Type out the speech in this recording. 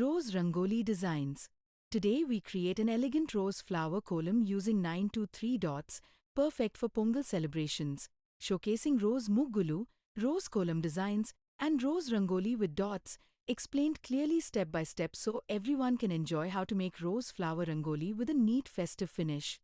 Rose Rangoli Designs. Today we create an elegant rose flower kolam using 923 dots, perfect for Pongal celebrations, showcasing Rose Muggulu, Rose Kolam designs, and Rose Rangoli with dots, explained clearly step by step so everyone can enjoy how to make rose flower rangoli with a neat festive finish.